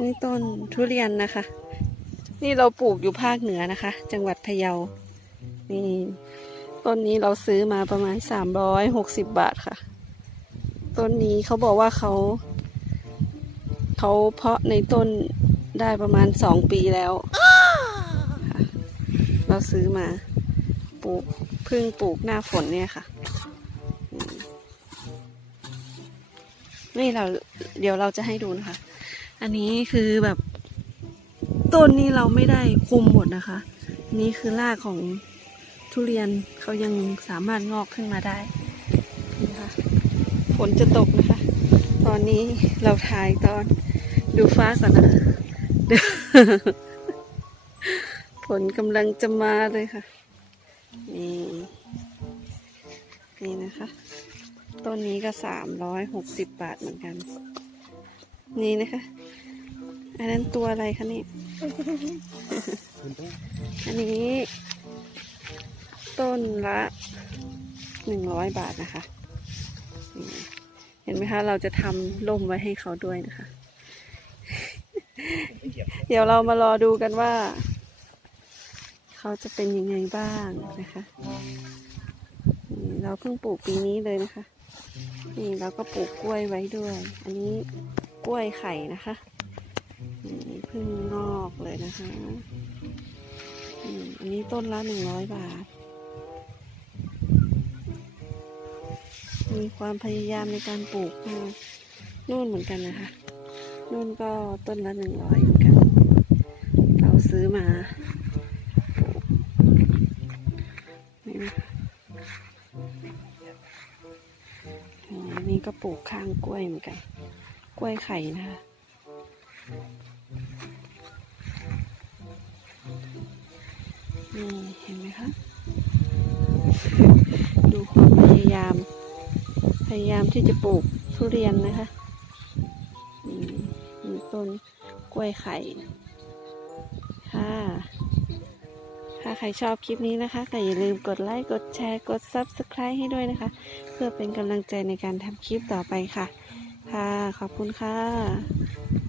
นี่ต้นทุเรียนนะคะ นี่เราปลูกอยู่ภาคเหนือนะคะ จังหวัดพะเยา นี่ ต้นนี้เราซื้อมาประมาณสามร้อยหกสิบบาทค่ะ ต้นนี้เขาบอกว่าเขาเขาเพาะในต้นได้ประมาณสองปีแล้ว เราซื้อมาปลูกเพึ่งปลูกหน้าฝนเนี่ยค่ะ นี่เราเดี๋ยวเราจะให้ดูนะคะ อันนี้คือแบบต้นนี้เราไม่ได้คุมหมดนะคะ นี่คือรากของทุเรียนเขายังสามารถงอกขึ้นมาได้นี่ค่ะฝนจะตกนะคะ ตอนนี้เราถ่ายตอนดูฟ้าก่อนนะฝนกำลังจะมาเลยค่ะ นี่นี่นะคะ ต้นนี้ก็สามร้อยหกสิบบาทเหมือนกัน นี่นะคะ อันนั้นตัวอะไรคะนี่ อันนี้ต้นละหนึ่งร้อยบาทนะคะนี่เห็นไหมคะ เราจะทำร่มไว้ให้เขาด้วยนะคะ เดี๋ยวเรามารอดูกันว่า เขาจะเป็นยังไงบ้างนะคะนี่เราเพิ่งปลูกปีนี้เลยนะคะ นี่เราก็ปลูกกล้วยไว้ด้วย อันนี้กล้วยไข่นะคะ นี่พิ่งงอกเลยนะคะอันนี้ต้นละหนึ่งร้อยบาท มีความพยายามในการปลูกนู่นเหมือนกันนะคะนู่นก็ต้นละหนึ่งร้อยเหมือนกัน เราซื้อมานี่นะอันนี้ก็ปลูกข้างกล้วยเหมือนกัน กล้วยไข่นะคะ นี่เห็นไหมคะ ดูความพยายาม พยายามที่จะปลูกทุเรียนนะคะนี่มีต้นกล้วยไข่ค่ะถ้าใครชอบคลิปนี้นะคะก็อย่าลืมกดไลค์กดแชร์กด Subscribe ให้ด้วยนะคะ เพื่อเป็นกำลังใจในการทำคลิปต่อไปค่ะ ค่ะ ขอบคุณค่ะ